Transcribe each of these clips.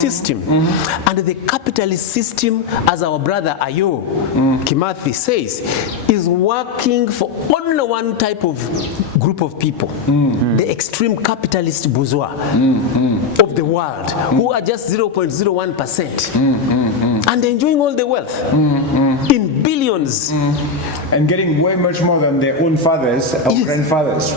system. And the capitalist system, as our brother Ayo Kimathi says, is working for only one type of group of people, the extreme capitalist bourgeois of the world, who are just 0.01% and enjoying all the wealth in billions. And getting way much more than their own fathers or grandfathers.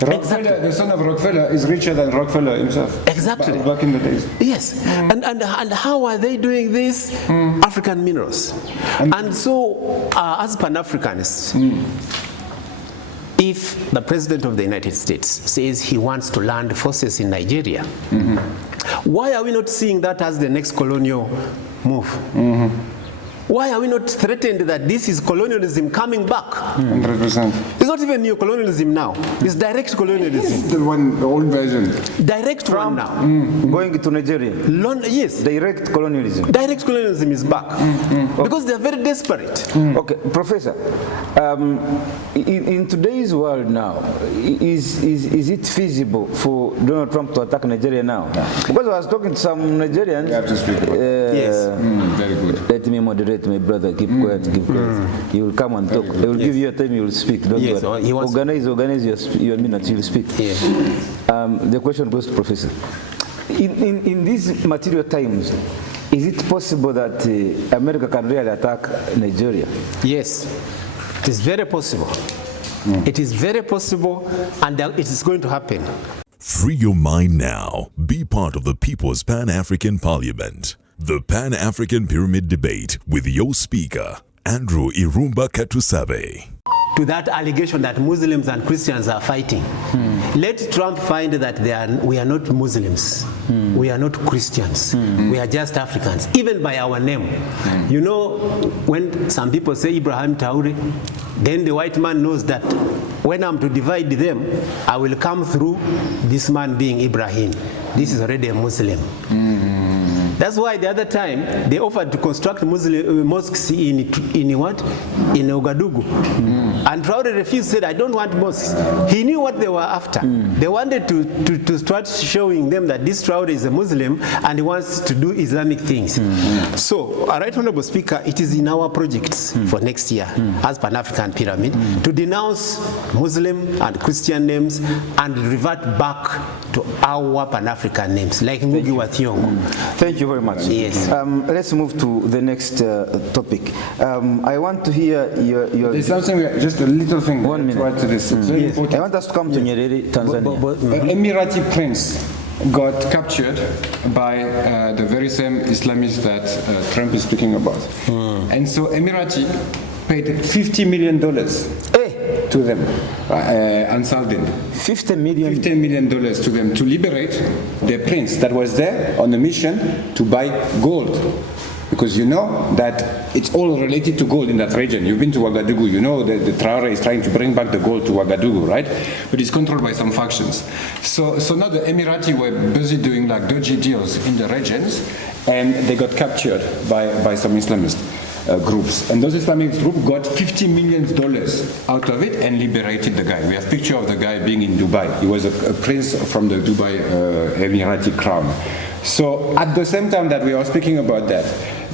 Rockefeller, the son of Rockefeller, is richer than Rockefeller himself. Exactly. Back in the days. Yes. And how are they doing this? African minerals. And so, as Pan-Africanists, if the President of the United States says he wants to land forces in Nigeria, why are we not seeing that as the next colonial move? Why are we not threatened that this is colonialism coming back? 100%. It's not even neo-colonialism now. It's direct colonialism. The old version. Direct one now. Going to Nigeria. Yes. Direct colonialism. Direct colonialism is back. Because they're very desperate. Okay, Professor, in today's world now, is it feasible for Donald Trump to attack Nigeria now? Because I was talking to some Nigerians. You have to speak. Yes. Very good. Let me moderate, my brother. Keep quiet, keep quiet. You will come and talk. I will give you a time, you will speak. Don't worry. Organize your minutes, you will speak. The question goes to Professor. In these material times, is it possible that America can really attack Nigeria? Yes, it is very possible. It is very possible, and it is going to happen. Free your mind now. Be part of the People's Pan-African Parliament. The Pan-African Pyramid Debate with your speaker, Andrew Irumba Katusabe. To that allegation that Muslims and Christians are fighting. Let Trump find that we are not Muslims, we are not Christians, we are just Africans, even by our name. You know, when some people say Ibrahim Traore, then the white man knows that when I'm to divide them, I will come through this man being Ibrahim. This is already a Muslim. That's why the other time they offered to construct Muslim mosques in Ouagadougou. And Traore refused, said, I don't want mosques. He knew what they were after. They wanted to start showing them that this Traore is a Muslim and he wants to do Islamic things. So, Right Honorable Speaker, it is in our projects for next year as Pan-African Pyramid to denounce Muslim and Christian names and revert back to our Pan-African names, like Ngugi wa Thiong'o. Thank you very much. Yes. Let's move to the next topic. I want to hear your There's something, just a little thing. 1 minute. To add to this. It's very important. I want us to come to Nyerere, Tanzania. Emirati prince got captured by the very same Islamists that Trump is speaking about. And so Emirati paid $50 million to them, Ansaldin. $50 million to them to liberate the prince that was there on a mission to buy gold. Because you know that it's all related to gold in that region. You've been to Ouagadougou, you know that the Traore is trying to bring back the gold to Ouagadougou, right? But it's controlled by some factions. So now the Emirati were busy doing like dodgy deals in the regions, and they got captured by some Islamist groups. And those Islamic groups got $50 million out of it and liberated the guy. We have a picture of the guy being in Dubai. He was a prince from the Dubai Emirati crown. So at the same time that we are speaking about that,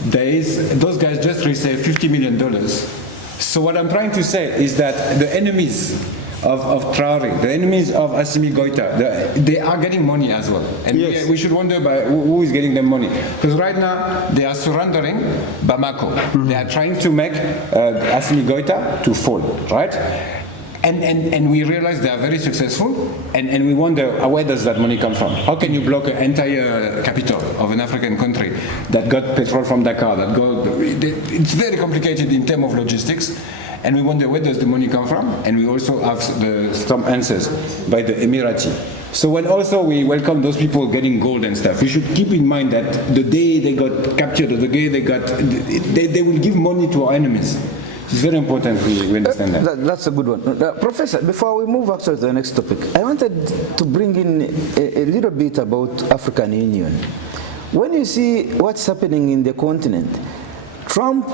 those guys just received $50 million. So what I'm trying to say is that the enemies of Traore, the enemies of Assimi Goïta, they are getting money as well. And we should wonder who is getting them money. Because right now, they are surrendering Bamako. They are trying to make Assimi Goïta to fall, right? And we realize they are very successful, and we wonder where does that money come from? How can you block an entire capital of an African country that got petrol from Dakar? It's very complicated in terms of logistics, and we wonder where does the money come from? And we also have some answers by the Emirati. So when also we welcome those people getting gold and stuff, we should keep in mind that the day they got captured, or the day they will give money to our enemies. It's very important we understand that. That's a good one. Professor, before we move actually to the next topic, I wanted to bring in a little bit about African Union. When you see what's happening in the continent, Trump,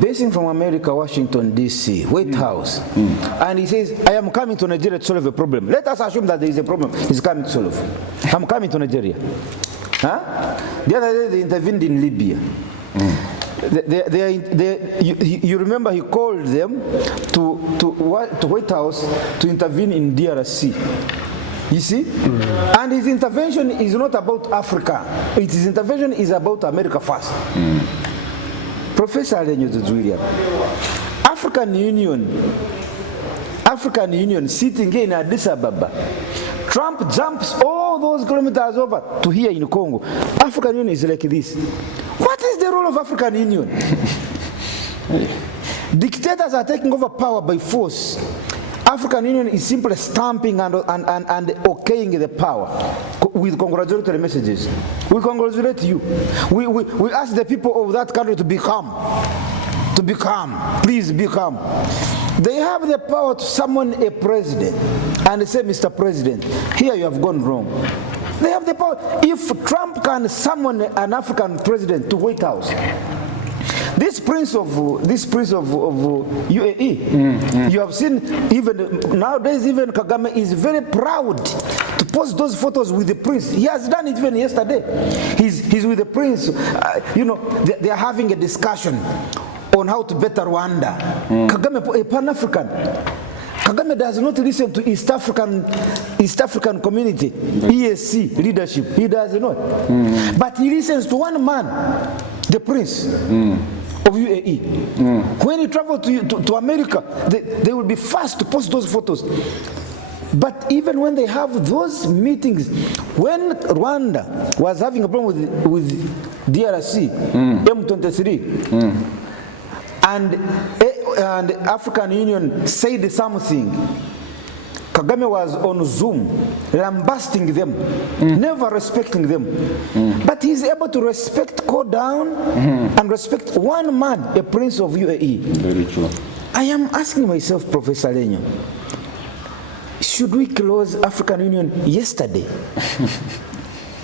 basing from America, Washington, D.C., White House, and he says, I am coming to Nigeria to solve a problem. Let us assume that there is a problem he's coming to solve. I'm coming to Nigeria. Huh? The other day they intervened in Libya. You remember he called them to White House to intervene in DRC. You see? And his intervention is not about Africa. His intervention is about America first. Professor Alenyo William, African Union sitting here in Addis Ababa. Trump jumps all those kilometers over to here in Congo. African Union is like this. What is the role of African Union? Dictators are taking over power by force. African Union is simply stamping and okaying the power with congratulatory messages. We congratulate you. We ask the people of that country to be calm. To be calm. Please be calm. They have the power to summon a president and say, Mr. President, here you have gone wrong. They have the power. If Trump can summon an African president to White House, this prince of UAE, you have seen even nowadays, even Kagame is very proud to post those photos with the prince. He has done it even yesterday. He's with the prince. They are having a discussion on how to better Rwanda. Kagame, a Pan-African. Kagame does not listen to East African community, ESC leadership. He does not. But he listens to one man, the prince of UAE. When he traveled to America, they will be fast to post those photos. But even when they have those meetings, when Rwanda was having a problem with DRC, M23, and African Union said something, Kagame was on Zoom, lambasting them, never respecting them. But he's able to respect, go down, and respect one man, a prince of UAE. Very true. I am asking myself, Professor Alenyo, should we close African Union yesterday?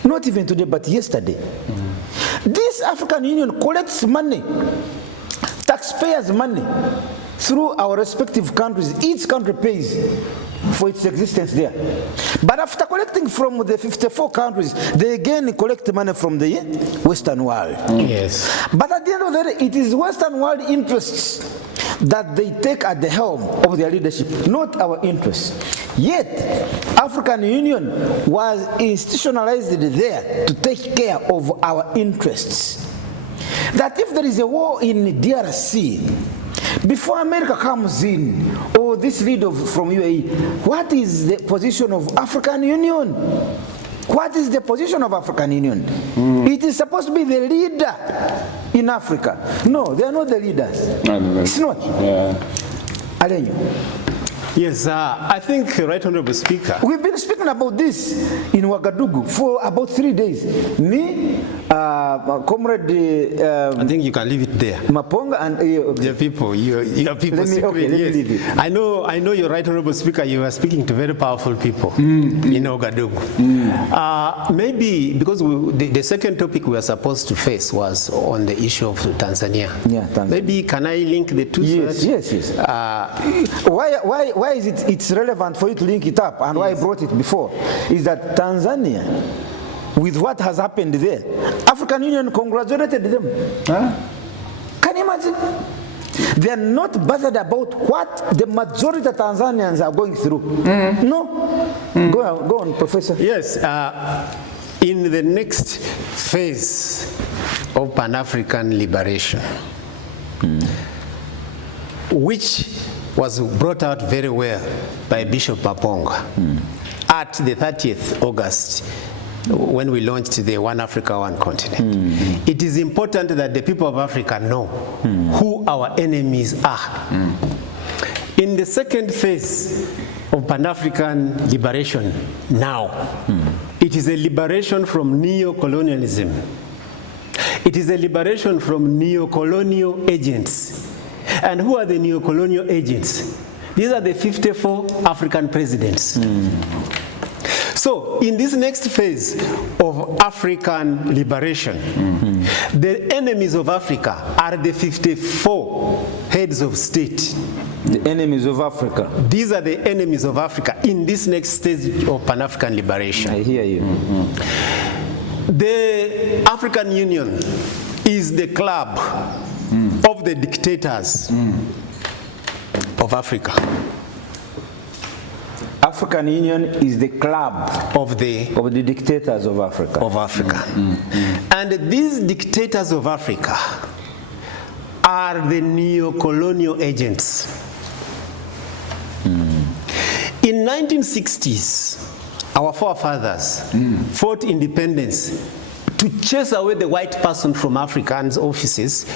Not even today, but yesterday. This African Union collects money, taxpayers' money, through our respective countries. Each country pays for its existence there. But after collecting from the 54 countries, they again collect money from the Western world. Yes. But at the end of the day, it is Western world interests that they take at the helm of their leadership, not our interests. Yet, African Union was institutionalized there to take care of our interests. That if there is a war in DRC, before America comes in, or this leader from UAE, what is the position of African Union? What is the position of African Union? It is supposed to be the leader in Africa. No, they are not the leaders. It's not. Yeah. Alenyo. Yes, I think, Right Honorable Speaker. We've been speaking about this in Ouagadougou for about 3 days. Me, Comrade... I think you can leave it there. Maponga and... Your people, your people. Let me leave it. I know, your Right Honorable Speaker, you are speaking to very powerful people in Ouagadougou. Maybe, because the second topic we were supposed to face was on the issue of Tanzania. Yeah, Tanzania. Maybe, can I link the two? Yes. Why is it's relevant for you to link it up, and why I brought it before, is that Tanzania, with what has happened there, African Union congratulated them. Huh? Can you imagine? They are not bothered about what the majority of Tanzanians are going through. No. Go on, Professor. Yes. In the next phase of Pan-African liberation, which was brought out very well by Bishop Paponga at the 30th August when we launched the One Africa, One Continent. It is important that the people of Africa know who our enemies are. In the second phase of Pan-African liberation now, it is a liberation from neo-colonialism. It is a liberation from neo-colonial agents. And who are the neo-colonial agents? These are the 54 African presidents. So, in this next phase of African liberation, the enemies of Africa are the 54 heads of state. The enemies of Africa. These are the enemies of Africa in this next stage of Pan-African liberation. I hear you. The African Union is the club of the dictators of Africa. African Union is the club of the dictators of Africa. And these dictators of Africa are the neo-colonial agents. In 1960s, our forefathers fought independence to chase away the white person from Africans' offices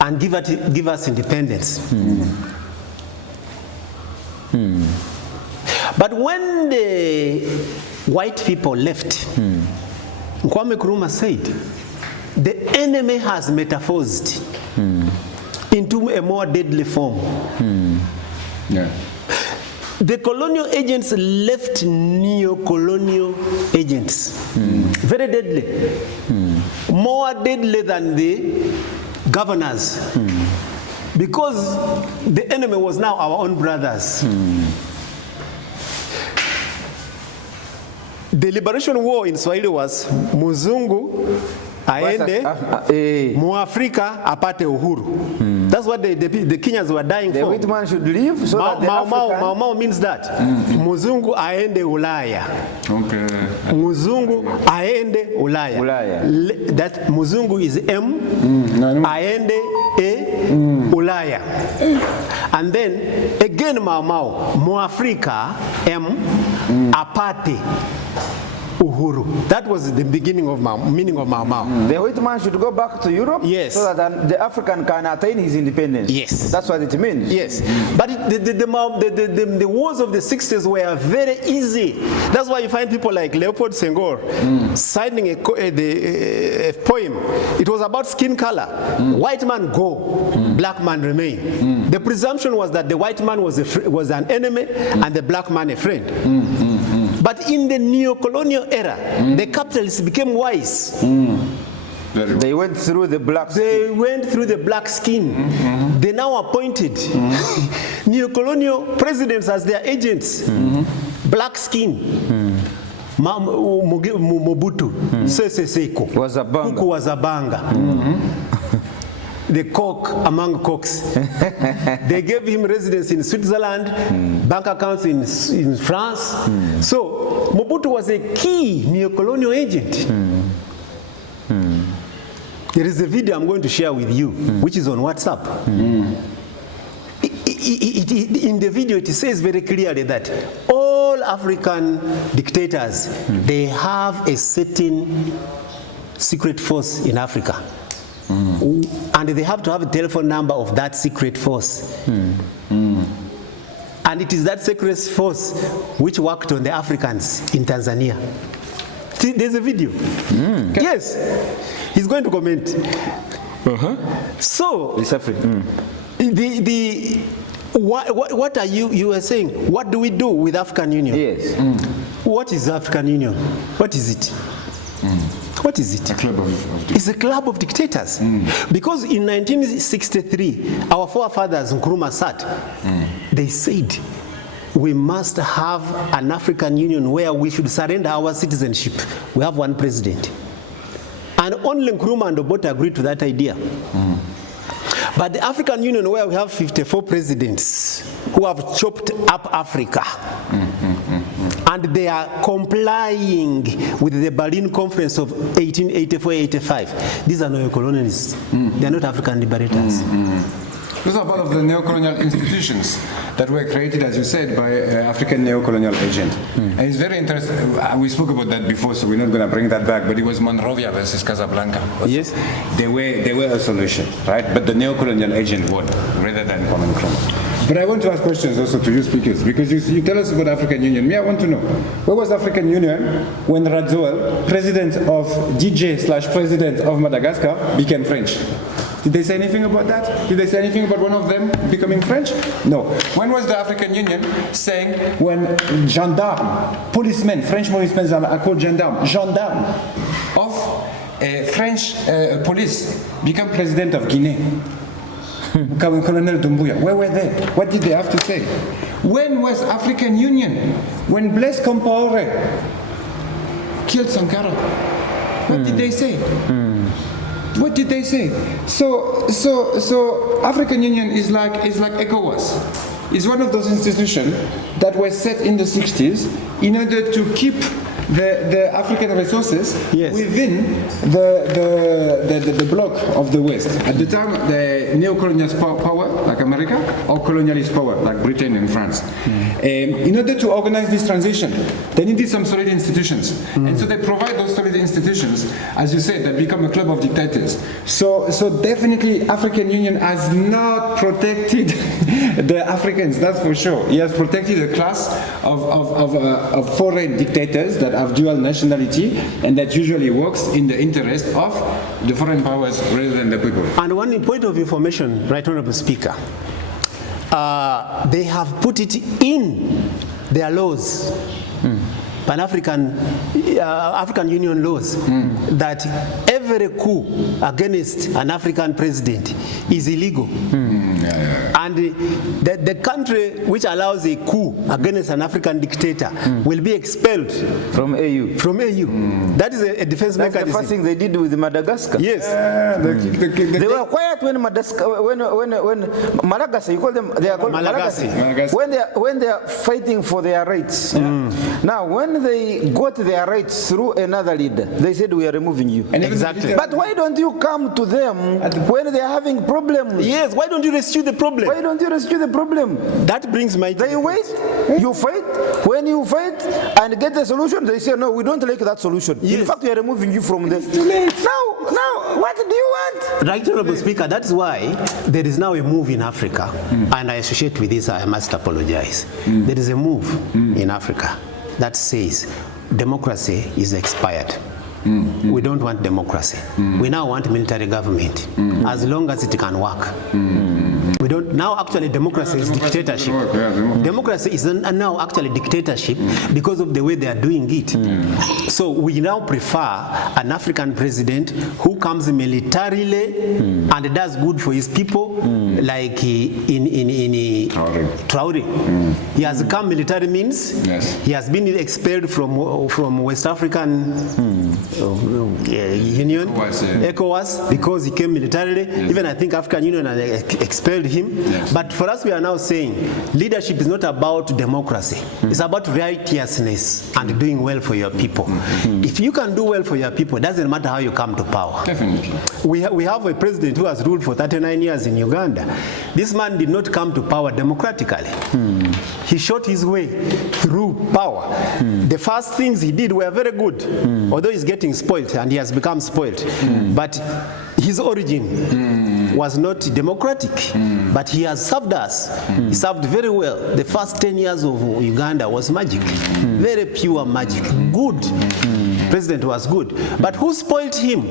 and give us independence. But when the white people left, Kwame Nkrumah said, the enemy has metamorphosed into a more deadly form. The colonial agents left neo-colonial agents. Very deadly. More deadly than the governors. Because the enemy was now our own brothers. The liberation war in Swahili was Muzungu aende, Muafrika apate uhuru. That's what the Kenyans were dying for. The white man should leave so that the African... Mau means that. Muzungu aende Ulaya. Muzungu aende Ulaya. That Muzungu is M, aende E, Ulaya. And then again Muafrika M, apate uhuru. That was the beginning of meaning of Mau. The white man should go back to Europe, yes, so that the African can attain his independence. Yes, that's what it means. Yes, but the wars of the 60s were very easy. That's why you find people like Leopold Senghor signing a poem. It was about skin color. White man go, black man remain. The presumption was that the white man was an enemy and the black man a friend. But in the neo-colonial era, the capitalists became wise. They went through the black skin. They went through the black skin. They now appointed neo-colonial presidents as their agents. Black skin. Mobutu, Sese Seko, Kuku Wazabanga. The cock among cocks. They gave him residence in Switzerland, bank accounts in France. So Mobutu was a key neo-colonial agent. There is a video I'm going to share with you, which is on WhatsApp. In the video, it says very clearly that all African dictators, they have a certain secret force in Africa. And they have to have a telephone number of that secret force. And it is that secret force which worked on the Africans in Tanzania. See, there's a video. Yes, he's going to comment. So, what are you are saying? What do we do with African Union? Yes. What is African Union? What is it? What is it? It's a club of dictators. Because in 1963, our forefathers, Nkrumah sat, they said, we must have an African Union where we should surrender our citizenship. We have one president. And only Nkrumah and Obote agreed to that idea. But the African Union, where we have 54 presidents who have chopped up Africa, and they are complying with the Berlin Conference of 1884-85. These are neo-colonialists. They are not African liberators. Those are part of the neo-colonial institutions that were created, as you said, by African neo-colonial agent. And it's very interesting. We spoke about that before, so we're not going to bring that back. But it was Monrovia versus Casablanca. Yes, they were a solution, right? But the neo-colonial agent won, rather than Kwame Nkrumah. But I want to ask questions also to you speakers, because you tell us about African Union. Me, I want to know, where was African Union when Radziwiłł, president of DJ/president of Madagascar, became French? Did they say anything about that? Did they say anything about one of them becoming French? No. When was the African Union saying when gendarme, policemen, French policemen are called gendarme of French police become president of Guinea? Colonel Doumbouya, where were they? What did they have to say? When was African Union? When Blaise Compaoré killed Sankara? What did they say? What did they say? So African Union is like ECOWAS. It's one of those institutions that were set in the 60s in order to keep the African resources within the bloc of the West. At the time, the neo-colonialist power, like America, or colonialist power, like Britain and France. In order to organize this transition, they needed some solid institutions. And so they provide those solid institutions, as you said, that become a club of dictators. So definitely African Union has not protected the Africans, that's for sure. It has protected a class of foreign dictators that have dual nationality and that usually works in the interest of the foreign powers rather than the people. And one point of information, Right Honorable Speaker, they have put it in their laws, Pan-African African Union laws, that every coup against an African president is illegal. And the country which allows a coup against an African dictator will be expelled from AU. From AU. That is a defense That's mechanism. the first thing they did with Madagascar. Yes. They were quiet when Madagascar, when Malagasy, you call them, they are called Malagasy. Malagasy. When they are fighting for their rights. Now, when they got their rights through another leader, they said, we are removing you. Exactly. But why don't you come to them when they are having problems? Yes, why don't you rescue the problem? Why don't you rescue the problem? That brings my... They wait, you fight. When you fight and get the solution, they say, no, we don't like that solution. Yes. In fact, we are removing you from the... Now, what do you want? Right Honorable Speaker, that's why there is now a move in Africa, and I associate with this, I must apologize. There is a move in Africa that says democracy is expired. We don't want democracy. We now want military government, as long as it can work. We don't now actually democracy is dictatorship. Democracy is now actually dictatorship because of the way they are doing it. So we now prefer an African president who comes militarily and does good for his people, like in Traore. He has come military means. He has been expelled from West African Union, ECOWAS, because he came militarily. Even I think African Union expelled him. But for us, we are now saying leadership is not about democracy. It's about righteousness and doing well for your people. If you can do well for your people, it doesn't matter how you come to power. Definitely. We have a president who has ruled for 39 years in Uganda. This man did not come to power democratically. He shot his way through power. The first things he did were very good, although he's getting spoiled and he has become spoiled. But his origin was not democratic, but he has served us. He served very well. The first 10 years of Uganda was magic, very pure magic, good. President was good. But who spoiled him?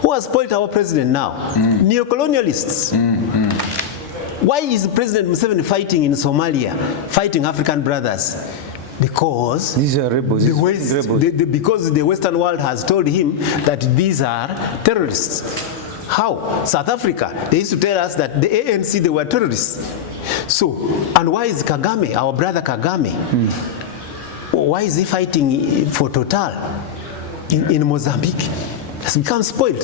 Who has spoiled our president now? Neo-colonialists. Why is President Museveni fighting in Somalia, fighting African brothers? Because these are rebels. Because the Western world has told him that these are terrorists. How? South Africa, they used to tell us that the ANC, they were terrorists. So, and why is Kagame, our brother Kagame, why is he fighting for Total in Mozambique? Has become spoiled.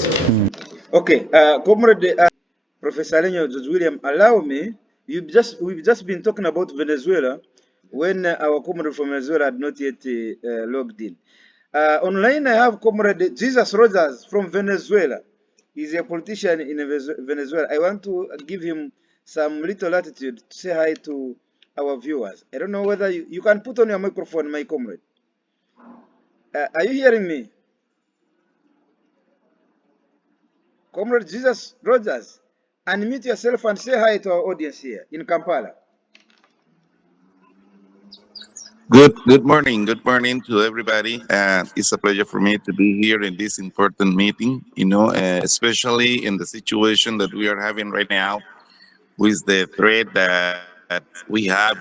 Okay, Comrade Professor Alenyo, Judge William, allow me. We've just been talking about Venezuela when our comrade from Venezuela had not yet logged in. Online, I have Comrade Jesus Rogers from Venezuela. He's a politician in Venezuela. I want to give him some little latitude to say hi to our viewers. I don't know whether you can put on your microphone, my comrade. Are you hearing me? Comrade Jesus Rogers, unmute yourself and say hi to our audience here in Kampala. Good morning to everybody. It's a pleasure for me to be here in this important meeting, especially in the situation that we are having right now with the threat that we have,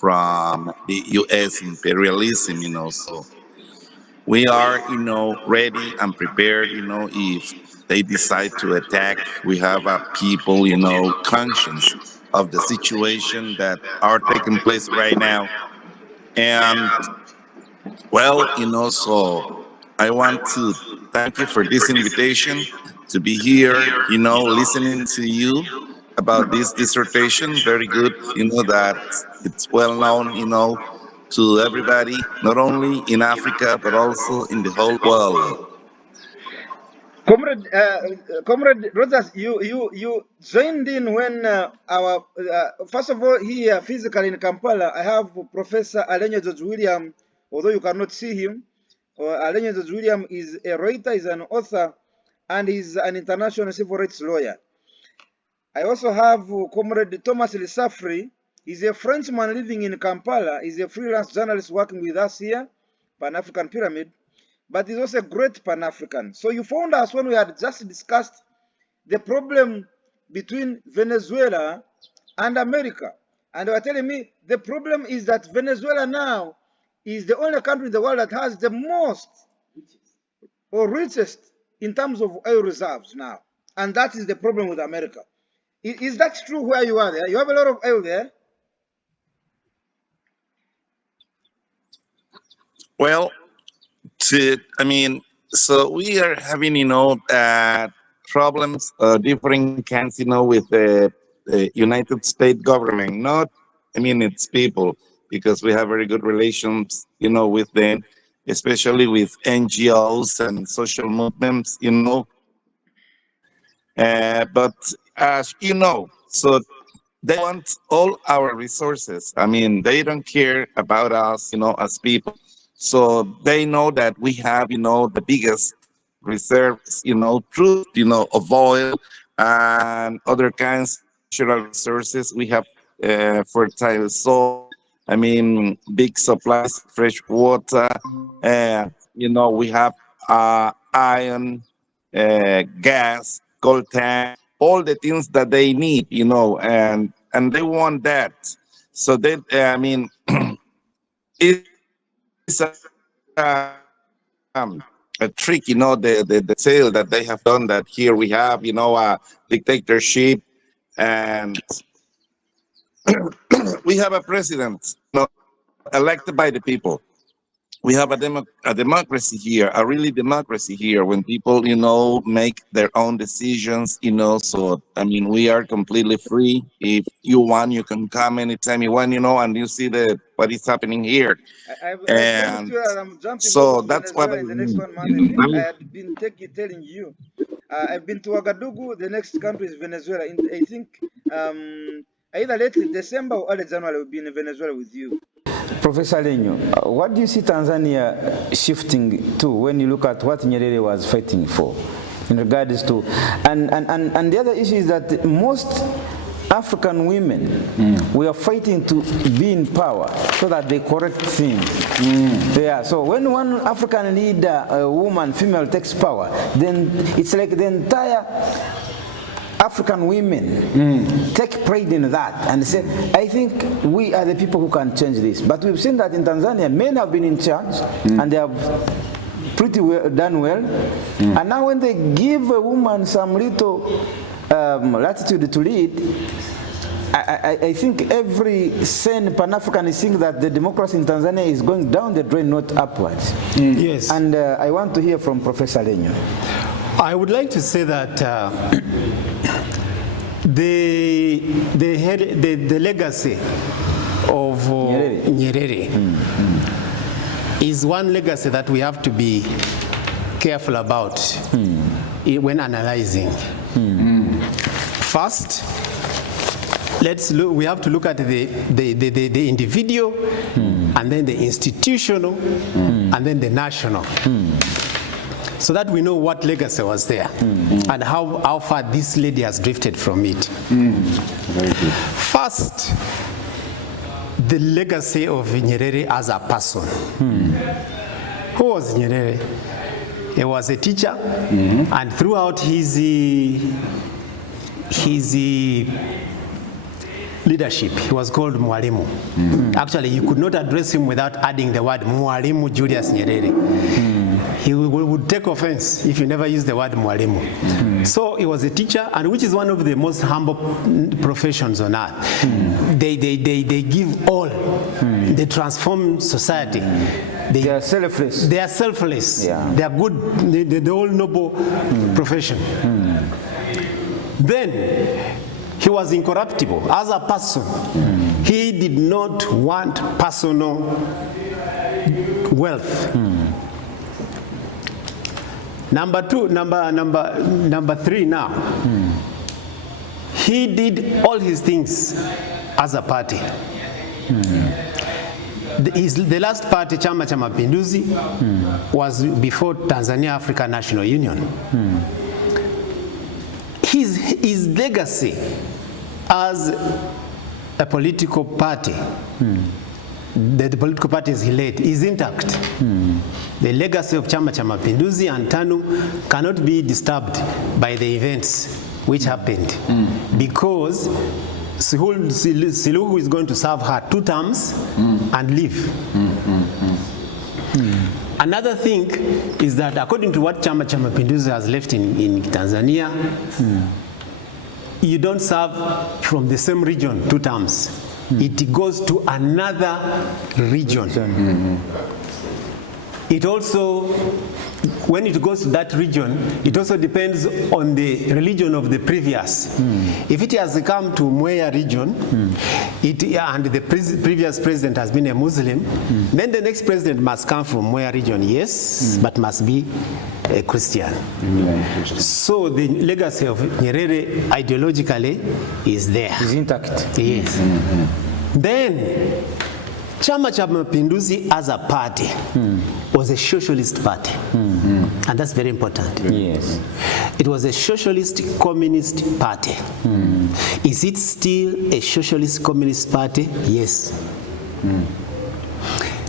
from the U.S. imperialism, so we are, ready and prepared, if they decide to attack. We have a people, conscious of the situation that are taking place right now. And well, so I want to thank you for this invitation to be here, listening to you about this dissertation. Very good, that it's well known, to everybody, not only in Africa, but also in the whole world. Comrade Rogers, you joined in when our first of all here physically in Kampala. I have Professor Alenyo George William, although you cannot see him. Alenyo George William is a writer, is an author, and he's an international civil rights lawyer. I also have Comrade Thomas Lissafri. He's a Frenchman living in Kampala. He's a freelance journalist working with us here, Pan-African Pyramid. But he's also a great Pan-African. So you found us when we had just discussed the problem between Venezuela and America. And they were telling me the problem is that Venezuela now is the only country in the world that has the most or richest in terms of oil reserves now. And that is the problem with America. Is that true where you are there? You have a lot of oil there? Well, so we are having, problems, different kinds, with the United States government, not, its people, because we have very good relations, with them, especially with NGOs and social movements, but as you know, so they want all our resources. They don't care about us, as people. So they know that we have, the biggest reserves, truth, of oil and other kinds of natural resources. We have fertile soil. Big supplies of fresh water. We have iron, gas, coltan, all the things that they need, and they want that. So they, it's a trick, the sale that they have done, that here we have, a dictatorship, and we have a president, elected by the people. We have a democracy here, a really democracy here, when people, make their own decisions, so, we are completely free. If you want, you can come anytime you want, and you see what is happening here. I'm jumping so that's what the next 1 month. I had been telling you. I've been to Ouagadougou. The next country is Venezuela. I think either late December or early January, we'll be in Venezuela with you. Professor Alenyo, what do you see Tanzania shifting to when you look at what Nyerere was fighting for in regards to, and the other issue is that most African women, we are fighting to be in power so that they correct things. Yeah. So when one African leader, a woman, female takes power, then it's like the entire African women take pride in that and say, I think we are the people who can change this. But we've seen that in Tanzania, men have been in charge and they have pretty well done well. And now when they give a woman some little latitude to lead, I think every sane Pan-African is seeing that the democracy in Tanzania is going down the drain, not upwards. Yes. And I want to hear from Professor Alenyo. I would like to say that the legacy of Nyerere is one legacy that we have to be careful about when analyzing. First, we have to look at the individual, and then the institutional, and then the national. So that we know what legacy was there and how far this lady has drifted from it. Very good. First, the legacy of Nyerere as a person. Who was Nyerere? He was a teacher, and throughout his leadership, he was called Mwalimu. Actually, you could not address him without adding the word Mwalimu Julius Nyerere. He would take offense if you never use the word Mwalimu. So he was a teacher, and which is one of the most humble professions on earth. They give all. They transform society. They are selfless. They are selfless. Yeah. They are good. The whole noble profession. Then he was incorruptible as a person. He did not want personal wealth. Number three now. He did all his things as a party. The last party, Chama cha Mapinduzi, was before Tanzania African National Union. His legacy as a political party, the political parties he led, is intact. The legacy of Chama cha Mapinduzi and TANU cannot be disturbed by the events which happened, because Suluhu is going to serve her 2 terms and leave. Another thing is that according to what Chama cha Mapinduzi has left in Tanzania, you don't serve from the same region 2 terms. It goes to another region. It also, when it goes to that region, it also depends on the religion of the previous. If it has come to Mwea region, and the previous president has been a Muslim, then the next president must come from Mwea region, yes, but must be a Christian. So the legacy of Nyerere ideologically is there. Is intact. Yes. Then Chama cha Mapinduzi as a party was a socialist party. And that's very important. Yes. It was a socialist communist party. Is it still a socialist communist party? Yes.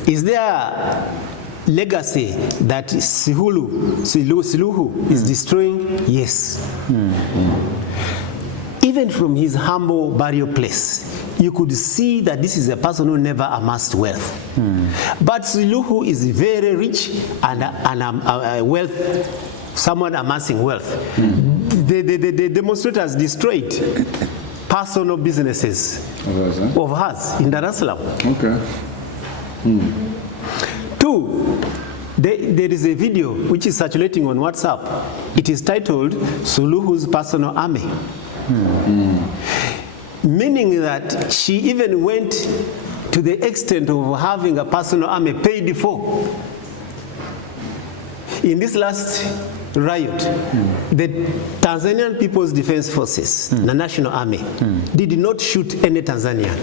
Is there legacy that Suluhu is destroying? Yes. Even from his humble burial place, you could see that this is a person who never amassed wealth. But Suluhu is very rich and wealth, someone amassing wealth. The demonstrators destroyed personal businesses of hers in Dar es Salaam. Okay. 2, there is a video which is circulating on WhatsApp. It is titled Suluhu's Personal Army. Meaning that she even went to the extent of having a personal army paid for. In this last riot, the Tanzanian People's Defense Forces, the National Army, did not shoot any Tanzanian.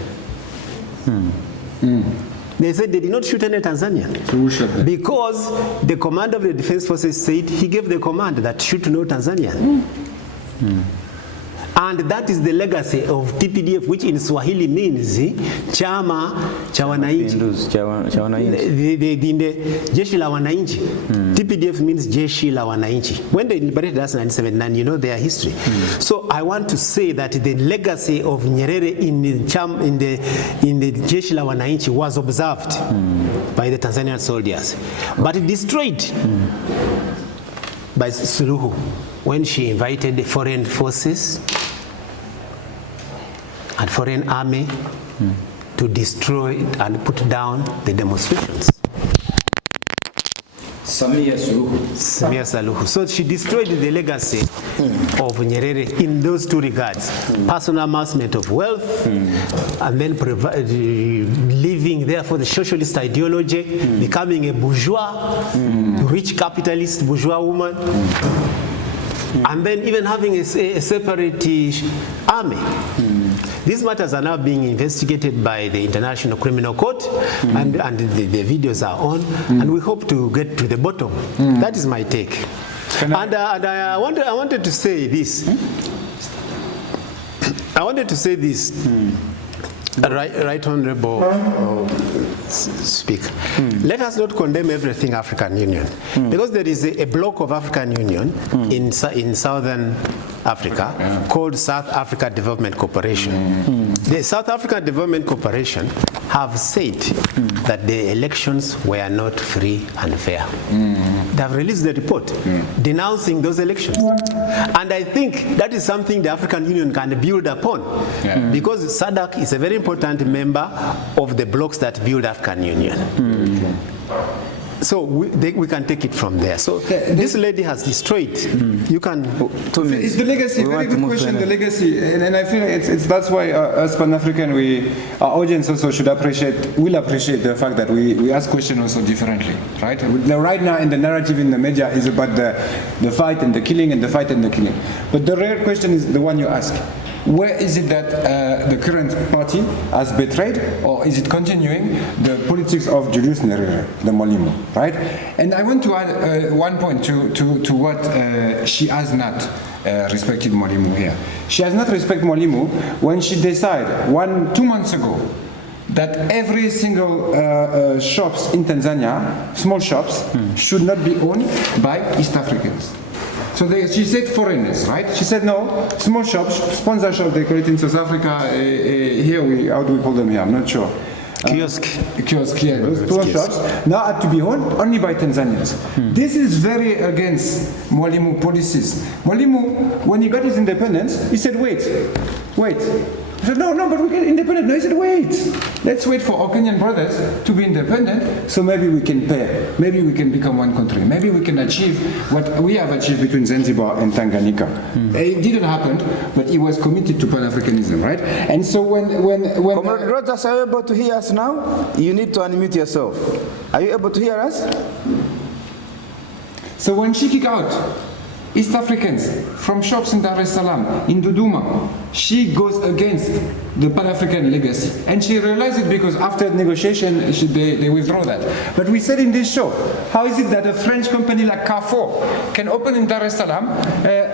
They said they did not shoot any Tanzanian. So who shot them? Because the commander of the Defense Forces said he gave the command that shoot no Tanzanian. And that is the legacy of TPDF, which in Swahili means Chama cha Wananchi. Jeshi la Wananchi. TPDF means Jeshi la Wananchi. When they liberated us in 1979, you know their history. So I want to say that the legacy of Nyerere in the Jeshi la Wananchi was observed by the Tanzanian soldiers, but destroyed by Suluhu when she invited the foreign forces and foreign army to destroy and put down the demonstrations. Samia Suluhu. So she destroyed the legacy of Nyerere in those 2 regards. Personal amassment of wealth, and then living there for the socialist ideology, becoming a bourgeois, rich capitalist bourgeois woman, and then even having a separate army. These matters are now being investigated by the International Criminal Court, and the videos are on, and we hope to get to the bottom. That is my take. And I wanted to say this. Right Honorable Speaker, let us not condemn everything African Union, because there is a bloc of African Union in Southern Africa called South Africa Development Corporation. The South African Development Corporation have said that the elections were not free and fair. They have released the report denouncing those elections. And I think that is something the African Union can build upon, because SADC is a very important member of the blocs that build African Union. So we can take it from there. So this lady has destroyed. You can. It's the legacy. Very good question. The legacy, and I feel that's why as Pan-African, our audience also will appreciate the fact that we ask questions also differently, right? Right now, in the narrative in the media is about the fight and the killing and the fight and the killing, but the real question is the one you ask. Where is it that the current party has betrayed, or is it continuing the politics of Julius Nyerere, the Molimo, right? And I want to add one point to what she has not respected Molimo here. She has not respected Molimo when she decided 2 months ago that every single shops in Tanzania, small shops, should not be owned by East Africans. So she said foreigners, right? She said no, small shops, sponsor shop, they call it in South Africa. Here, how do we call them here? I'm not sure. Kiosk, yeah. Those small shops now have to be owned only by Tanzanians. This is very against Mwalimu policies. Mwalimu, when he got his independence, he said, wait. I said, no, but we get independent. No, he said, wait. Let's wait for our Kenyan brothers to be independent, so maybe we can pair. Maybe we can become one country. Maybe we can achieve what we have achieved between Zanzibar and Tanganyika. It didn't happen, but he was committed to Pan-Africanism, right? And so when Comrade Rogers, are you able to hear us now? You need to unmute yourself. Are you able to hear us? So when she kicked out East Africans from shops in Dar es Salaam, in Dodoma, she goes against the Pan-African legacy. And she realized it because after negotiation, they withdraw that. But we said in this show, how is it that a French company like Carrefour can open in Dar es Salaam,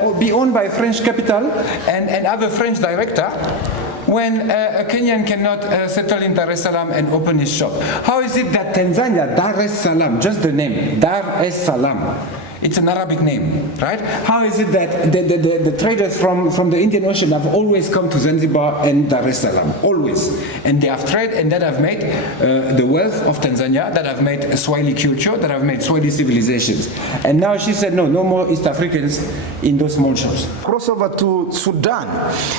or be owned by French capital, and have a French director, when a Kenyan cannot settle in Dar es Salaam and open his shop? How is it that Tanzania, Dar es Salaam, just the name, Dar es Salaam, it's an Arabic name, right? How is it that the traders from the Indian Ocean have always come to Zanzibar and Dar es Salaam? Always. And they have traded, and that have made the wealth of Tanzania, that have made Swahili culture, that have made Swahili civilizations. And now she said, no more East Africans in those small shops. Cross over to Sudan.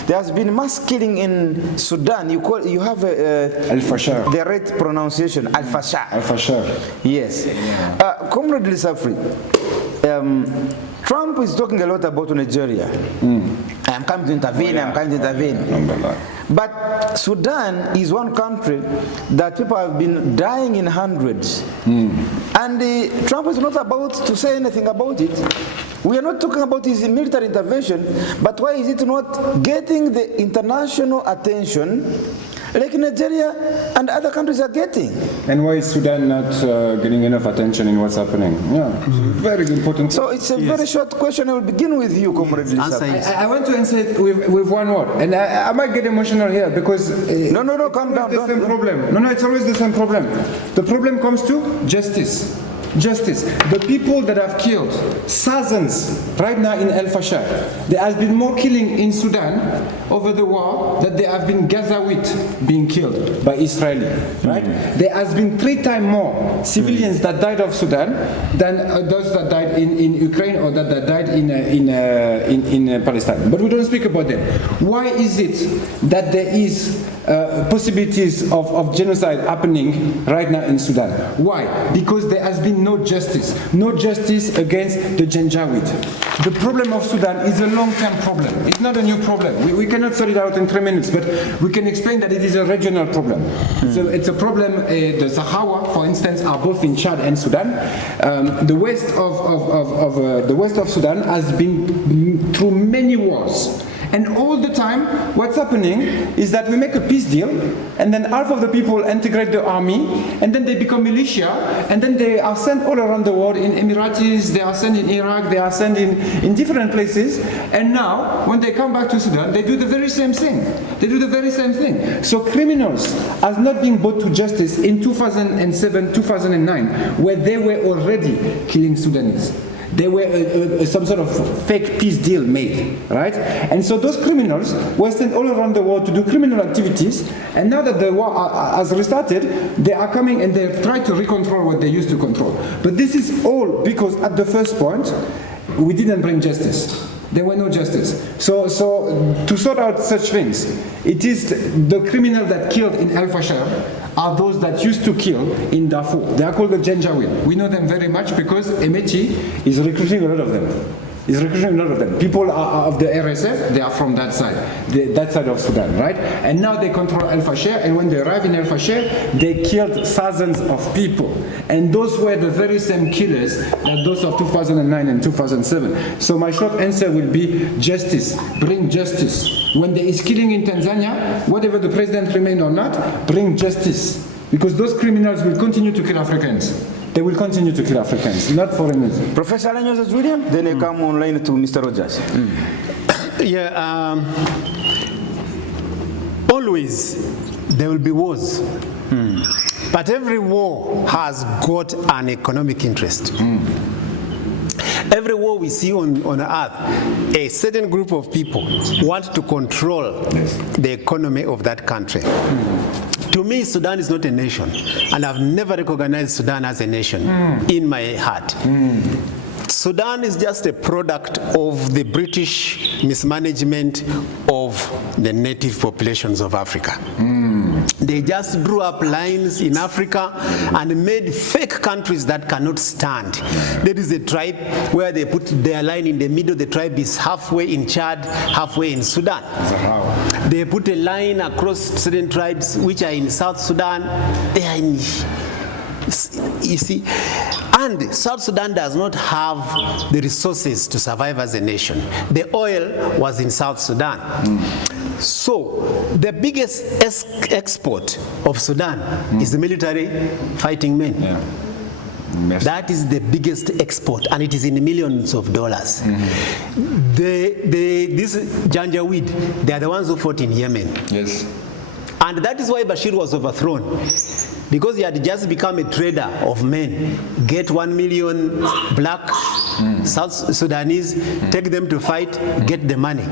There has been mass killing in Sudan. You have Al-Fashar. the right pronunciation, Al-Fashar. Al-Fashar. Yes. Comrade Lisafri, Trump is talking a lot about Nigeria. I'm coming to intervene, I'm coming to intervene. But Sudan is one country that people have been dying in hundreds. And Trump is not about to say anything about it. We are not talking about his military intervention, but why is it not getting the international attention like Nigeria and other countries are getting? And why is Sudan not getting enough attention in what's happening? Yeah, very important. So it's a very short question. I will begin with you, Comrade Lisa. I want to answer it with one word, and I might get emotional here because no, calm down. The same problem. No, it's always the same problem. The problem comes to justice. Justice. The people that have killed thousands right now in Al-Fashar, there has been more killing in Sudan over the war that there have been Gazawit being killed by Israeli, right? There has been 3 times more civilians that died of Sudan than those that died in Ukraine or that died in Palestine. But we don't speak about them. Why is it that there is possibilities of genocide happening right now in Sudan? Why? Because there has been no justice against the Janjaweed. The problem of Sudan is a long-term problem. It's not a new problem. We cannot sort it out in 3 minutes, but we can explain that it is a regional problem. So it's a problem. The Sahara, for instance, are both in Chad and Sudan. The west of Sudan has been through many wars. And all the time, what's happening is that we make a peace deal, and then half of the people integrate the army, and then they become militia, and then they are sent all around the world in Emiratis, they are sent in Iraq, they are sent in different places, and now, when they come back to Sudan, they do the very same thing. So criminals have not been brought to justice in 2007, 2009, where they were already killing Sudanese. They were some sort of fake peace deal made, right? And so those criminals were sent all around the world to do criminal activities, and now that the war has restarted, they are coming and they try to recontrol what they used to control. But this is all because at the first point, we didn't bring justice. There were no justice. So to sort out such things, it is the criminal that killed in Al-Fashar are those that used to kill in Darfur. They are called the Janjaweed. We know them very much because Emeti is recruiting a lot of them. People are of the RSF, they are from that side, that side of Sudan, right? And now they control El Fasher, and when they arrive in El Fasher, they killed thousands of people. And those were the very same killers that those of 2009 and 2007. So my short answer will be justice, bring justice. When there is killing in Tanzania, whatever the president remain or not, bring justice. Because those criminals will continue to kill Africans. They will continue to kill Africans, not foreigners. Professor Alenyo William, then I come online to Mr. Rogers. Yeah, always there will be wars. But every war has got an economic interest. Every war we see on earth, a certain group of people want to control the economy of that country. To me, Sudan is not a nation, and I've never recognized Sudan as a nation in my heart. Sudan is just a product of the British mismanagement of the native populations of Africa. They just drew up lines in Africa and made fake countries that cannot stand. There is a tribe where they put their line in the middle. The tribe is halfway in Chad, halfway in Sudan. They put a line across certain tribes which are in South Sudan. They are in, you see, and South Sudan does not have the resources to survive as a nation. The oil was in South Sudan. So the biggest export of Sudan is the military fighting men. That is the biggest export, and it is in millions of dollars. This Janjaweed, they are the ones who fought in Yemen. Yes. And that is why Bashir was overthrown, because he had just become a trader of men. Get 1 million black South Sudanese, take them to fight, get the money.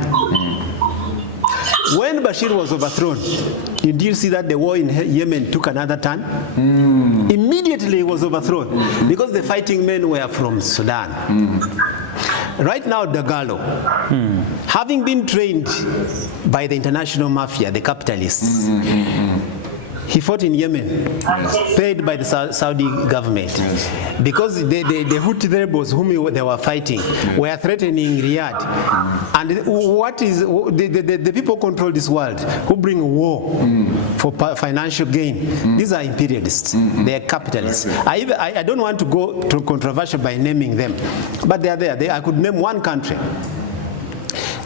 When Bashir was overthrown, did you see that the war in Yemen took another turn? Immediately he was overthrown because the fighting men were from Sudan. Right now, Dagalo, having been trained by the international mafia, the capitalists, he fought in Yemen, paid by the Saudi government, because the Houthi rebels whom they were fighting were threatening Riyadh. And what is the people control this world who bring war for financial gain? These are imperialists. They are capitalists. I don't want to go to controversial by naming them, but they are there. I could name one country.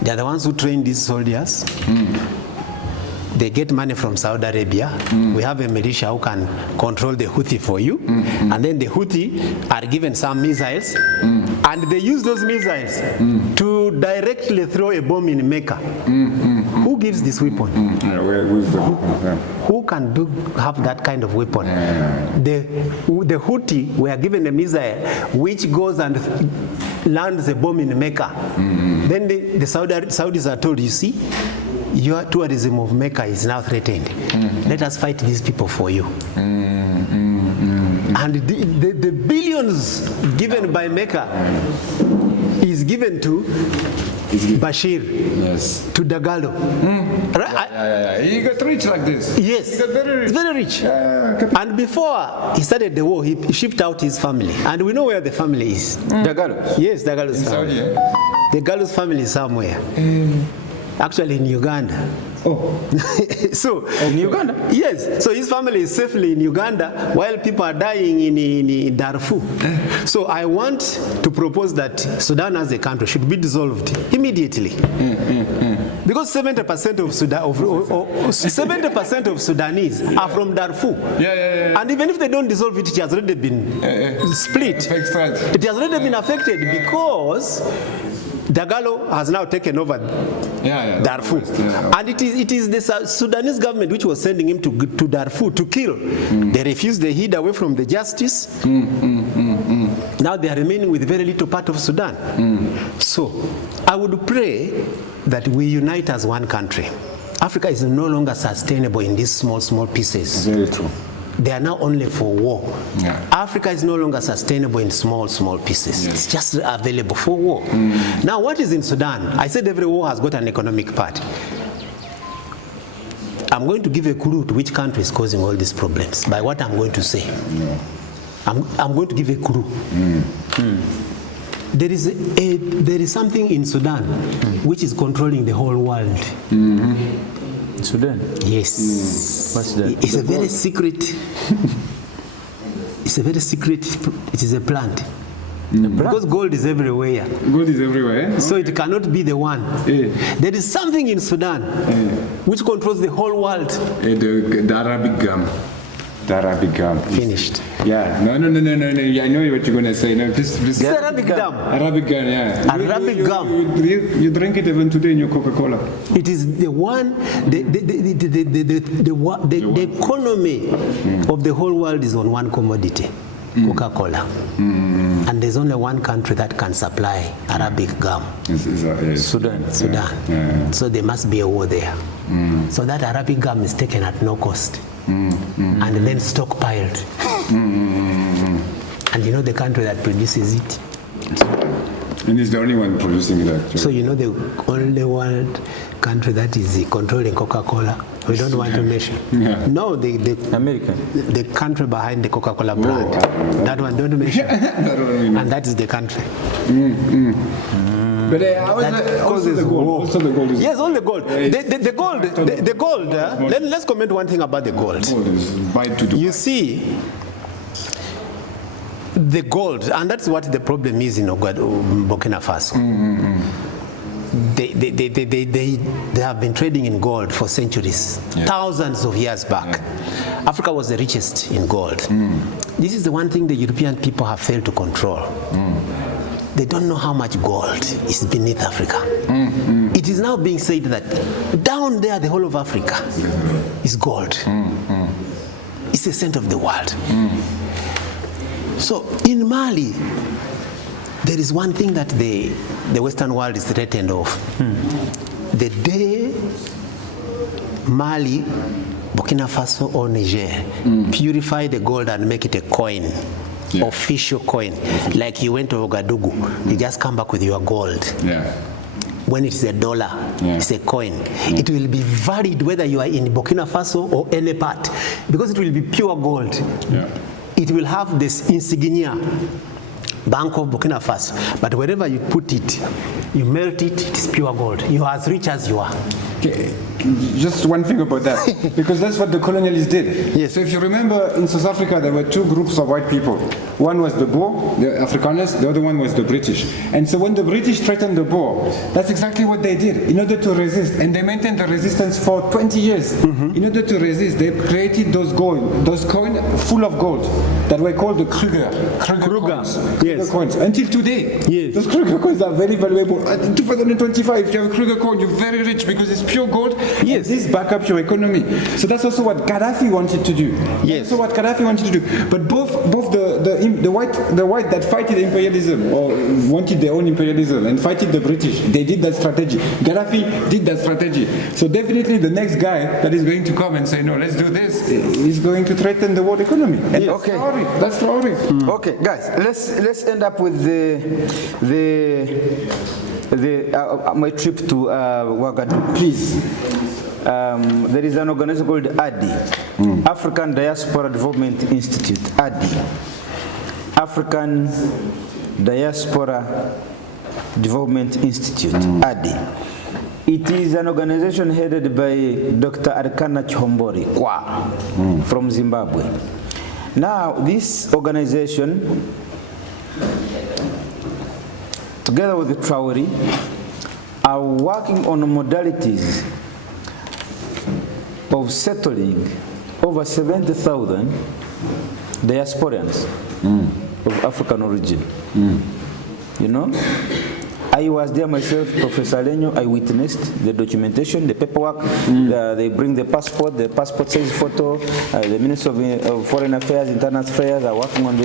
They are the ones who train these soldiers. They get money from Saudi Arabia. We have a militia who can control the Houthi for you. And then the Houthi are given some missiles. And they use those missiles to directly throw a bomb in Mecca. Who gives this weapon? Who can have that kind of weapon? The Houthi were given a missile which goes and lands a bomb in Mecca. Then the Saudis are told, you see, your tourism of Mecca is now threatened. Let us fight these people for you. And the billions given by Mecca is given to Bashir, to Dagalo. He got rich like this. Yes, he got very rich. Very rich. And before he started the war, he shipped out his family. And we know where the family is. Dagalo? Yes, Dagalo's family. Saudi, The Dagalo's family is somewhere. Actually in Uganda. So in Uganda? Yes. So his family is safely in Uganda while people are dying in Darfur. So I want to propose that Sudan as a country should be dissolved immediately. Because 70% of Sudan, 70% of Sudanese are from Darfur. And even if they don't dissolve it, it has already been split. It has already been affected because Dagalo has now taken over Darfur. And it is the Sudanese government which was sending him to Darfur to kill. They refused, they hid away from the justice. Now they are remaining with very little part of Sudan. So I would pray that we unite as one country. Africa is no longer sustainable in these small pieces. Very true. They are now only for war. Africa is no longer sustainable in small pieces. It's just available for war. Now, what is in Sudan? I said every war has got an economic part. I'm going to give a clue to which country is causing all these problems by what I'm going to say. I'm going to give a clue. There is something in Sudan which is controlling the whole world. Sudan? Yes. What's that? It's a very secret. It's a very secret. It is a plant. Because gold is everywhere. Gold is everywhere. So it cannot be the one. There is something in Sudan which controls the whole world. The Arabic gum. The Arabic gum. Finished. Yeah. No. Yeah, I know what you're going to say. No, please. It's Arabic gum. Arabic gum, yeah. Arabic gum. You drink it even today in your Coca-Cola. It is the one, the economy of the whole world is on one commodity, Coca-Cola. And there's only one country that can supply Arabic gum. Sudan. Yeah. So there must be a war there. So that Arabic gum is taken at no cost and then stockpiled. And you know the country that produces it? And it's the only one producing it, actually. So you know the only world country that is controlling Coca-Cola? We don't want to mention. Yeah. No, the America. The country behind the Coca-Cola brand. That one, don't mention. And that is the country. But also the gold. Yes, all the gold. The gold. Let's comment one thing about the gold. Gold is buy to do. You see, the gold, and that's what the problem is in Burkina Faso. They have been trading in gold for centuries, thousands of years back. Africa was the richest in gold. This is the one thing the European people have failed to control. They don't know how much gold is beneath Africa. It is now being said that down there, the whole of Africa is gold. It's the center of the world. So in Mali, there is one thing that the Western world is threatened of. The day Mali, Burkina Faso or Niger purify the gold and make it a coin, official coin, like you went to Ouagadougou, you just come back with your gold. When it's $1, it's a coin. It will be valid whether you are in Burkina Faso or any part, because it will be pure gold. It will have this insignia, Bank of Burkina Faso, but wherever you put it, you melt it, it's pure gold. You are as rich as you are. Okay. Just one thing about that, because that's what the colonialists did. Yes. So if you remember, in South Africa, there were two groups of white people. One was the Boer, the Afrikaners, the other one was the British. And so when the British threatened the Boer, that's exactly what they did in order to resist. And they maintained the resistance for 20 years. In order to resist, they created those coins full of gold that were called the Kruger coins. Kruger coins. Until today, those Kruger coins are very valuable. In 2025, if you have a Kruger coin, you're very rich because it's pure gold. Yes, this back up your economy. So that's also what Gaddafi wanted to do. Yes. So what Gaddafi wanted to do. But both the white that fighted imperialism or wanted their own imperialism and fighted the British, they did that strategy. Gaddafi did that strategy. So definitely the next guy that is going to come and say, no, let's do this, is going to threaten the world economy. And that's Traore. Okay, guys, let's end up with my trip to Ouagadougou. Please. There is an organization called ADI, African Diaspora Development Institute, ADI, African Diaspora Development Institute, ADI. It is an organization headed by Dr. Arkana Chihombori from Zimbabwe. Now, this organization, together with the Traore, are working on modalities of settling over 70,000 diasporans of African origin. You know? I was there myself, Professor Alenyo. I witnessed the documentation, the paperwork. They bring the passport size photo. The Minister of Foreign Affairs, Internal Affairs are working on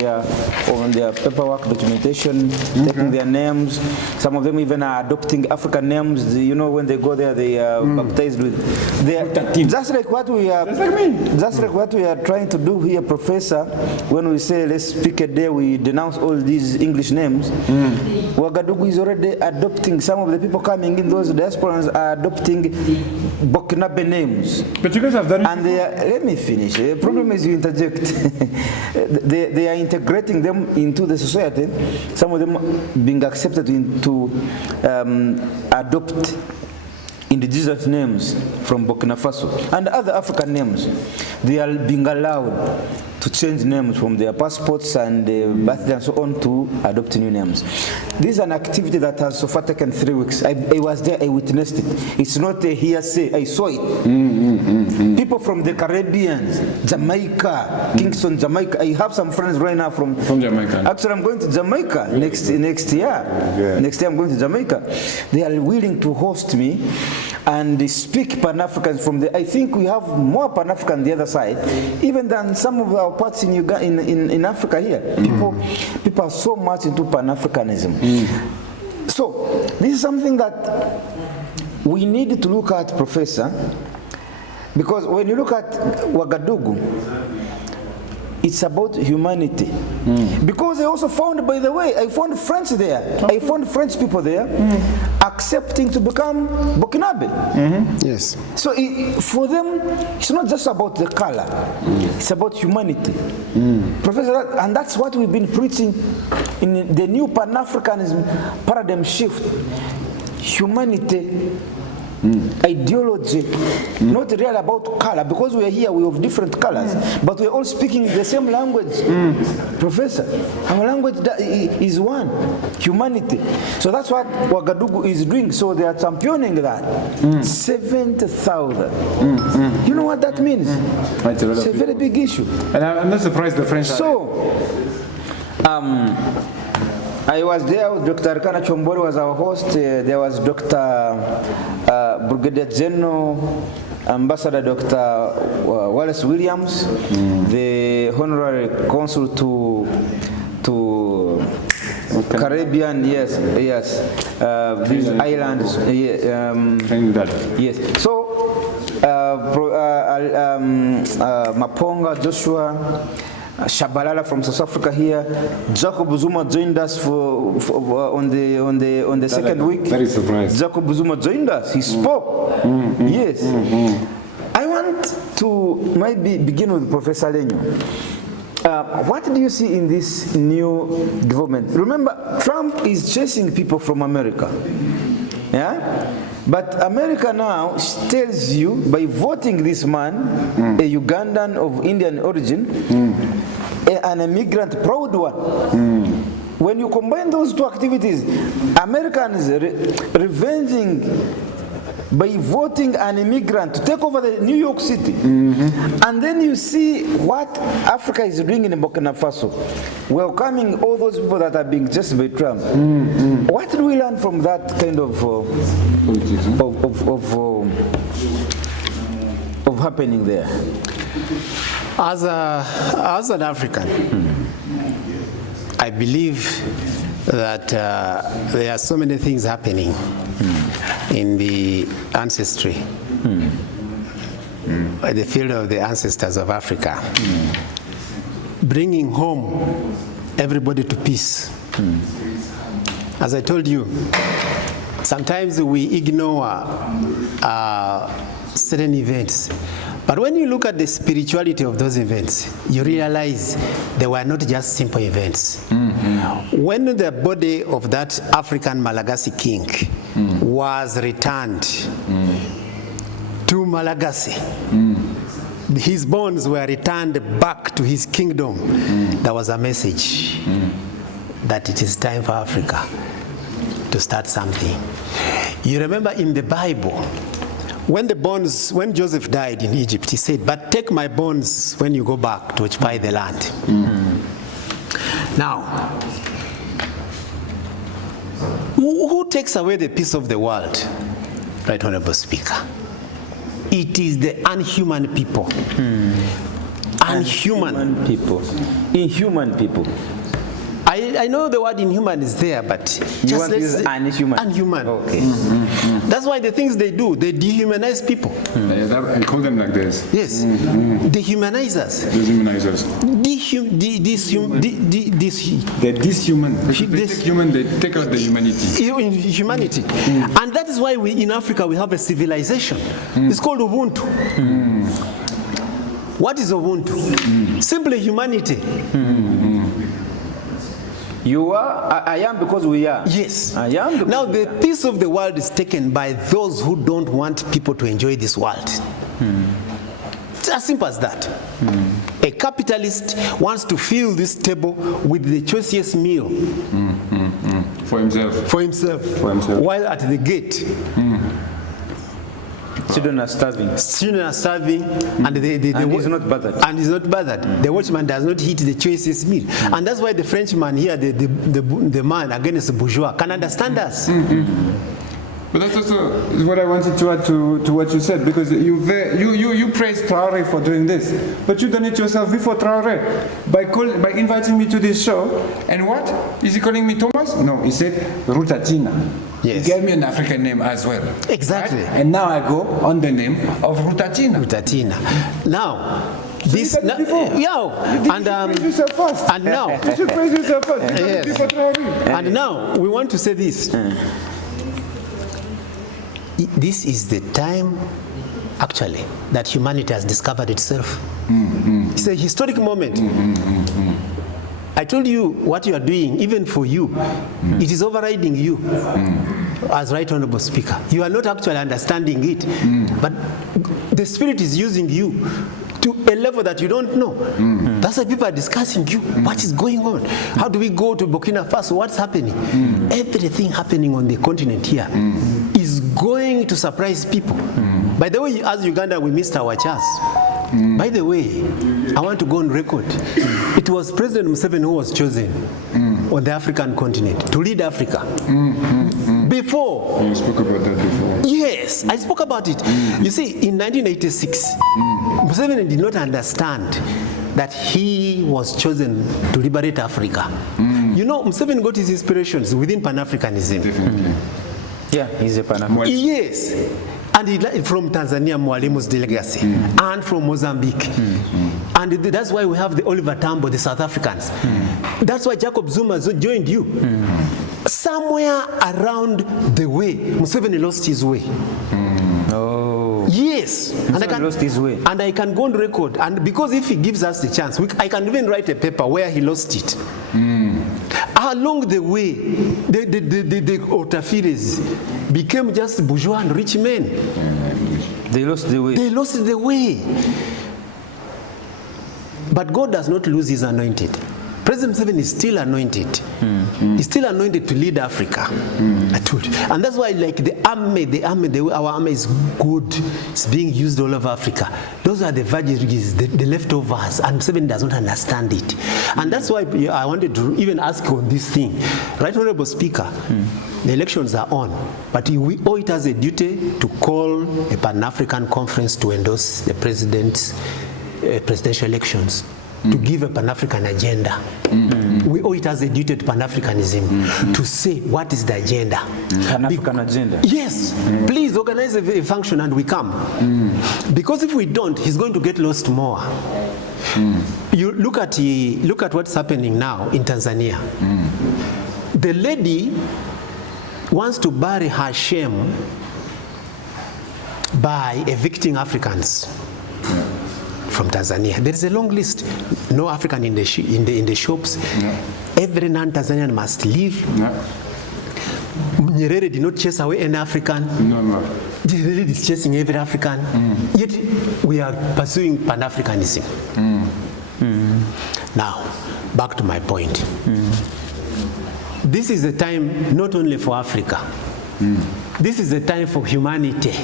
their paperwork documentation, taking their names. Some of them even are adopting African names. You know, when they go there, they are baptized with their just like what we are. Just like what we are trying to do here, Professor. When we say let's pick a day, we denounce all these English names. Ouagadougou is already adopting, some of the people coming in, those diasporans are adopting Burkinabe names. But you guys have done it. And they are, let me finish. The problem is you interject. they are integrating them into the society, some of them being accepted to adopt indigenous names from Burkina Faso and other African names. They are being allowed to change names from their passports and birthday and so on to adopt new names. This is an activity that has so far taken 3 weeks. I was there, I witnessed it. It's not a hearsay, I saw it. People from the Caribbean, Jamaica, Kingston, Jamaica. I have some friends right now from Jamaica. Actually, I'm going to Jamaica next year. Yeah. Next year I'm going to Jamaica. They are willing to host me and they speak Pan-Africans from the, I think we have more Pan-African on the other side, even than some of our parts in Uganda, in Africa here. People are so much into Pan-Africanism. So this is something that we need to look at, Professor, because when you look at Ouagadougou, it's about humanity. Because I also found, by the way, I found French there. I found French people there accepting to become Burkinabe. Yes. So for them, it's not just about the color. It's about humanity. Professor, and that's what we've been preaching in the new Pan-Africanism paradigm shift. Humanity, ideology, not really about color, because we are here, we have different colors, but we're all speaking the same language. Professor, our language is one, humanity. So that's what Ouagadougou is doing, so they are championing that. 70,000. You know what that means? It's a very big issue. And I'm not surprised the French So, I was there with Dr. Arikana Chombori was our host. There was Dr. Brigadier General Ambassador Dr. Wallace Williams, the Honorary Consul to Caribbean, yes, these islands, yes. So, Maponga, Joshua, Shabalala from South Africa here. Jacob Zuma joined us on the second week. Very surprised. Jacob Zuma joined us. He spoke. Yes. I want to maybe begin with Professor Alenyo. What do you see in this new development? Remember, Trump is chasing people from America. Yeah? But America now tells you, by voting this man, a Ugandan of Indian origin, an immigrant, proud one. When you combine those two activities, Americans revenging by voting an immigrant to take over the New York City. And then you see what Africa is doing in Burkina Faso, welcoming all those people that are being chased by Trump. What do we learn from that kind of happening there? As an African, I believe that there are so many things happening in the ancestry, the field of the ancestors of Africa, bringing home everybody to peace. As I told you, sometimes we ignore certain events. But when you look at the spirituality of those events, you realize they were not just simple events. When the body of that African Malagasy king was returned to Malagasy, his bones were returned back to his kingdom, there was a message that it is time for Africa to start something. You remember in the Bible, when Joseph died in Egypt, he said, but take my bones when you go back to occupy the land. Now, who takes away the peace of the world? Right, Honorable Speaker. It is the unhuman people. Unhuman people. Inhuman people. I know the word inhuman is there, but You just want to use unhuman? Unhuman. Okay. That's why the things they do, they dehumanize people. I call them like this. Yes. Dehumanize us. Dehumanizers. They're dishuman. If they take human, they take out the humanity. Humanity. And that is why in Africa we have a civilization. It's called Ubuntu. What is Ubuntu? Simply humanity. You are, I am because we are. Yes. I am because Now we the are. peace of the world is taken by those who don't want people to enjoy this world. It's as simple as that. A capitalist wants to fill this table with the choicest meal For himself. for himself, while at the gate Children are starving. children are starving and And he's not bothered. And he's not bothered. The watchman does not eat the choicest meal. And that's why the Frenchman here, the man against the bourgeois, can understand us. But that's also what I wanted to add to what you said, because you praise Traoré for doing this, but you done it yourself before Traoré by inviting me to this show. And what is he calling me, Thomas? No, he said Rutatina. Yes. He gave me an African name as well. Exactly. Right? And now I go on the name of Rutatina. Tatina. Now, this you did it before. praise yourself first. and now You should praise yourself first. Yes. Before Traoré. and now we want to say this. This is the time, actually, that humanity has discovered itself. It's a historic moment. I told you what you are doing, even for you, it is overriding you as Right Honorable Speaker. You are not actually understanding it, but the Spirit is using you to a level that you don't know. That's why people are discussing you. What is going on? How do we go to Burkina Faso? What's happening? Everything happening on the continent here is going to surprise people. By the way, as Uganda, we missed our chance. By the way, I want to go on record. It was President Museveni who was chosen on the African continent to lead Africa. Before. You spoke about that before. Yes, I spoke about it. You see, in 1986, Museveni did not understand that he was chosen to liberate Africa. You know, Museveni got his inspirations within Pan-Africanism. Definitely. Yeah, he's a Pan-African. Yes. And from Tanzania, Mwalimu's legacy, and from Mozambique. And that's why we have the Oliver Tambo, the South Africans. That's why Jacob Zuma joined you. Somewhere around the way, Museveni lost his way. Oh. Yes. Museveni lost his way. And I can go on record. And because if he gives us the chance, I can even write a paper where he lost it. Along the way, the Otafiris became just bourgeois and rich men. They lost the way. They lost the way. But God does not lose his anointed. President Museveni is still anointed. He's still anointed to lead Africa. I told you. And that's why, like our army is good. It's being used all over Africa. Those are the vagaries, the leftovers, and Museveni does not understand it. And that's why I wanted to even ask on this thing. Right Honorable Speaker, the elections are on, but we owe it as a duty to call a Pan-African conference to endorse the president's presidential elections. To give a Pan-African agenda. We owe it as a duty to Pan-Africanism to say what is the agenda. Pan-African agenda. Yes, please organize a function and we come. Because if we don't, he's going to get lost more. You look at what's happening now in Tanzania. The lady wants to bury her shame by evicting Africans from Tanzania. There is a long list. No African in the shops. No. Every non-Tanzanian must leave. No. Nyerere did not chase away any African. No. Nyerere is chasing every African. Yet we are pursuing Pan-Africanism. Now, back to my point. This is a time not only for Africa. This is a time for humanity.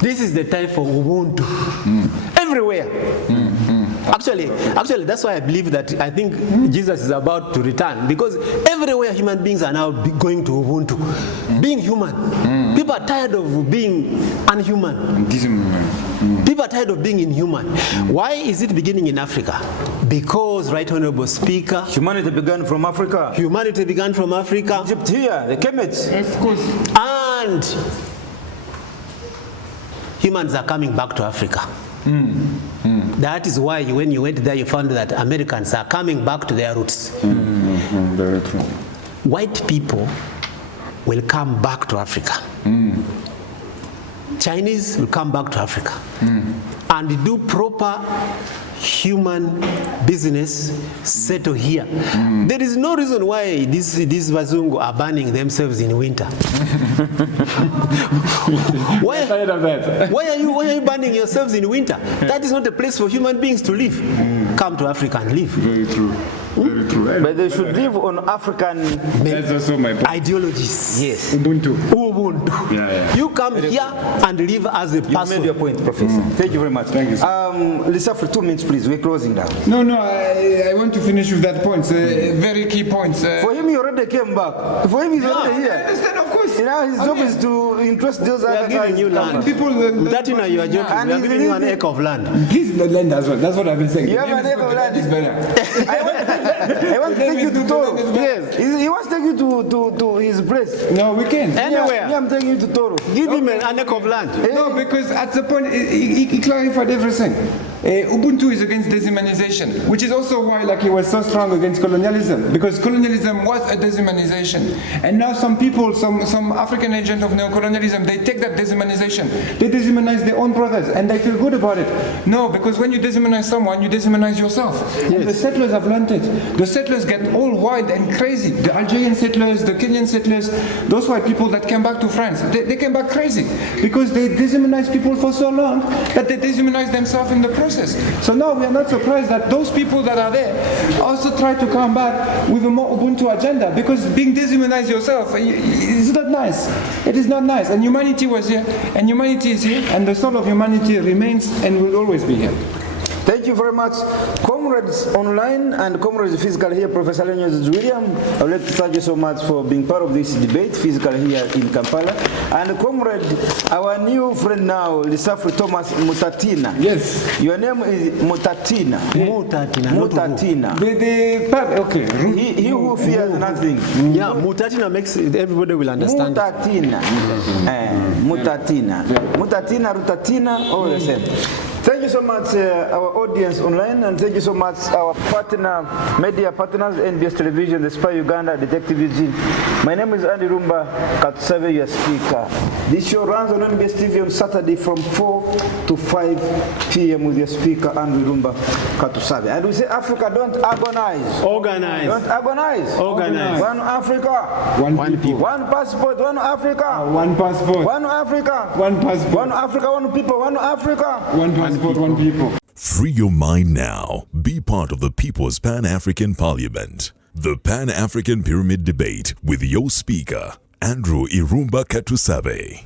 This is the time for Ubuntu. Everywhere. Actually, that's why I believe that I think Jesus is about to return, because everywhere human beings are now going to Ubuntu, being human. People are tired of being unhuman. People are tired of being inhuman. Why is it beginning in Africa? Because, Right Honorable Speaker, Humanity began from Africa. humanity began from Africa, Egypt here, the Kemets. Of course. and humans are coming back to Africa. That is why when you went there, you found that Americans are coming back to their roots. Very true. White people will come back to Africa. Chinese will come back to Africa and do proper human business, settle here. There is no reason why these Wazungu are burning themselves in winter. Why are you burning yourselves in winter? That is not a place for human beings to live. Come to Africa and live. Very true. Very true. But they should live on African That's also my point. ideologies. Yes. Ubuntu. Ubuntu. Yeah. You come here and live as a You person. made your point, Professor. Thank you very much. Thank you, Lisa, for 2 minutes, please. We're closing down. No, I want to finish with that point. Very key points. For him, he already came back. For him, he's already here. Understand, of course. You know, his job is to interest those We are other giving guys. you land. People, That you know you are joking. And We are he's giving you an living- acre of land. This is the land as well. That's what I've been saying. You have an acre of land. It's better. I want to take you to Toro. Yes. He wants to take you to his place. No, we can't. Anywhere. Me, I'm taking you to Toro. Give him an acre of land. No, because at the point, he clarified everything. Ubuntu is against dehumanization, which is also why he was so strong against colonialism, because colonialism was a dehumanization. And now some people, some African agent of neocolonialism, they take that dehumanization. They dehumanize their own brothers, and they feel good about it. No, because when you dehumanize someone, you dehumanize yourself. And the settlers have learned it. The settlers get all wild and crazy. The Algerian settlers, the Kenyan settlers, those white people that came back to France, they came back crazy, because they dehumanized people for so long that they dehumanized themselves in the process. So now we are not surprised that those people that are there also try to come back with a more Ubuntu agenda, because being dehumanized yourself is not nice. It is not nice. And humanity was here, and humanity is here, and the soul of humanity remains and will always be here. Thank you very much. Comrades online and comrades physical here, Professor Alenyo William, I would like to thank you so much for being part of this debate, physical here in Kampala. And comrade, our new friend now, Lisafri Thomas Mutatina. Yes. Your name is Mutatina. Mutatina. not Mutatina. Okay. He who fears nothing. Yeah, Mutatina makes it, everybody will understand. Mutatina. Mutatina. Mutatina, Rutatina, all the same. Thank you so much, our audience online, and thank you so much, our partner, media partners, NBS Television, The Spy Uganda, Detective Eugene. My name is Andy Rumba Katusave, your speaker. This show runs on NBS TV on Saturday from 4 to 5 p.m. with your speaker, Andy Rumba Katusave. And we say, Africa, don't agonize. Organize. Don't agonize. Organize. One Africa. One people. One passport, one Africa. One passport. One Africa. One passport. One Africa, one people, one Africa. One passport, one people. Free your mind now. Be part of the People's Pan-African Parliament. The Pan-African Pyramid Debate with your speaker, Andrew Irumba Katusabe.